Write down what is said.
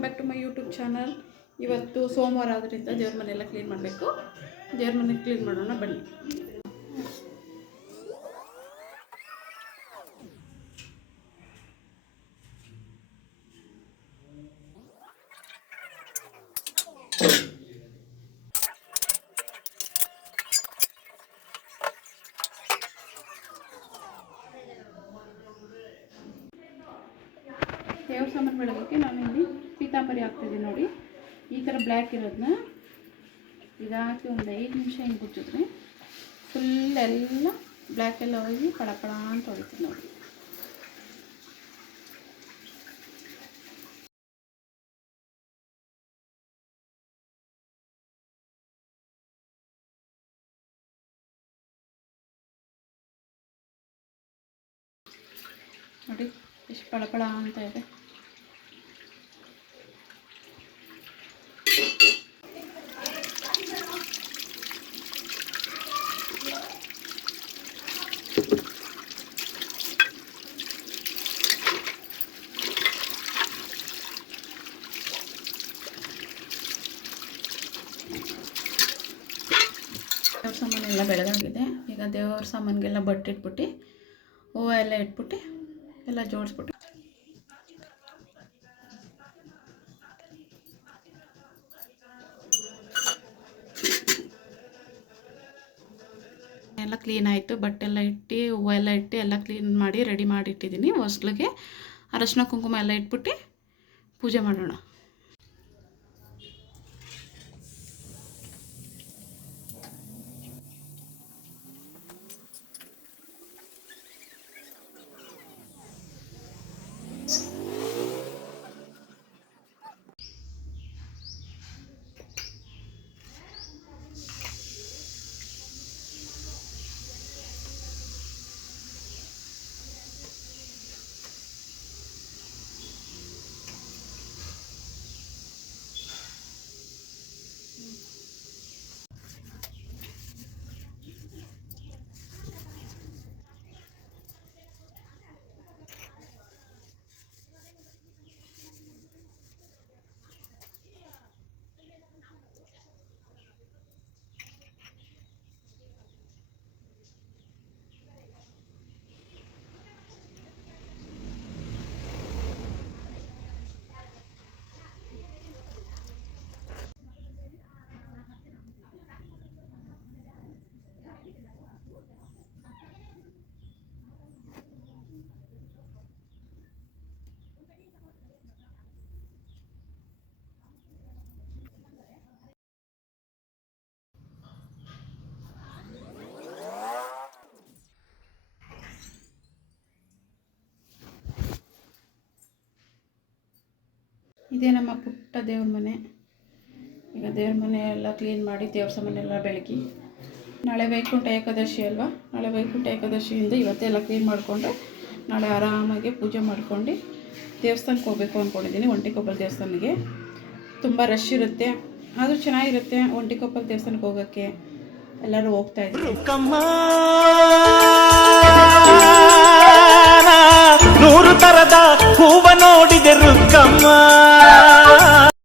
Welcome back to my YouTube channel. ಇವತ್ತು ಸೋಮವಾರ ಆದ್ದರಿಂದ ದೇವ್ರ ಮನೆಯೆಲ್ಲ ಕ್ಲೀನ್ ಮಾಡಬೇಕು. ದೇವ್ರ ಮನೆ ಕ್ಲೀನ್ ಮಾಡೋಣ ಬನ್ನಿ. ದೇವ್ರ ಸಾಮಾನು ಬೆಳಗೋಕ್ಕೆ ನಾನು ಇಲ್ಲಿ ಪೀತಾಂಬರಿ ಹಾಕ್ತಿದ್ದೀನಿ ನೋಡಿ. ಈ ಥರ ಬ್ಲ್ಯಾಕ್ ಇರೋದನ್ನ ಇದಾಕಿ ಒಂದು 5 ನಿಮಿಷ ಹಿಂಗೆ ಗುಚ್ಚಿದ್ರೆ ಫುಲ್ ಎಲ್ಲ ಬ್ಲ್ಯಾಕ್ ಎಲ್ಲ ಹೋಗಿ ಪಳ ಅಂತ ಹೊಡಿತೀನಿ ನೋಡಿ. ನೋಡಿ ಎಷ್ಟು ಪಳ ಅಂತ ಇದೆ. ದೇವ್ರ ಸಾಮಾನೆಲ್ಲ ಬೆಳಗಾಗಿದೆ. ಈಗ ದೇವ್ರ ಸಾಮಾನಿಗೆಲ್ಲ ಬಟ್ಟೆ ಇಟ್ಬಿಟ್ಟು ಹೂವು ಎಲ್ಲ ಇಟ್ಬಿಟ್ಟು ಎಲ್ಲ ಜೋಡಿಸ್ಬಿಟ್ಟು ಎಲ್ಲ ಕ್ಲೀನ್ ಆಯಿತು. ಬಟ್ಟೆ ಎಲ್ಲ ಇಟ್ಟು ಹೂವು ಎಲ್ಲ ಇಟ್ಟು ಎಲ್ಲ ಕ್ಲೀನ್ ಮಾಡಿ ರೆಡಿ ಮಾಡಿ ಇಟ್ಟಿದ್ದೀನಿ. ಹೊಸ್ಲಿಗೆ ಅರಶಿನ ಕುಂಕುಮ ಎಲ್ಲ ಇಟ್ಬಿಟ್ಟು ಪೂಜೆ ಮಾಡೋಣ. ಇದೇ ನಮ್ಮ ಪುಟ್ಟ ದೇವ್ರ ಮನೆ. ಈಗ ದೇವ್ರ ಮನೆ ಎಲ್ಲ ಕ್ಲೀನ್ ಮಾಡಿ ದೇವ್ರ ಸಾಮಾನೆಲ್ಲ ಬೆಳಗಿ, ನಾಳೆ ವೈಕುಂಠ ಏಕಾದಶಿ ಅಲ್ವಾ, ನಾಳೆ ವೈಕುಂಠ ಏಕಾದಶಿಯಿಂದ ಇವತ್ತೆಲ್ಲ ಕ್ಲೀನ್ ಮಾಡಿಕೊಂಡ್ರೆ ನಾಳೆ ಆರಾಮಾಗಿ ಪೂಜೆ ಮಾಡ್ಕೊಂಡು ದೇವಸ್ಥಾನಕ್ಕೆ ಹೋಗಬೇಕು ಅಂದ್ಕೊಂಡಿದ್ದೀನಿ. ಒಂಟಿಕೊಪ್ಪಲು ದೇವಸ್ಥಾನಕ್ಕೆ ತುಂಬ ರಶ್ ಇರುತ್ತೆ, ಆದರೂ ಚೆನ್ನಾಗಿರುತ್ತೆ. ಒಂಟಿಕೊಪ್ಪಲು ದೇವಸ್ಥಾನಕ್ಕೆ ಹೋಗೋಕ್ಕೆ ಎಲ್ಲರೂ ಹೋಗ್ತಾ ಇದ್ದಾರೆ. 100 ತರದ ಹೂವ ನೋಡಿದೆ ರುಕ್ಕಮ್ಮ.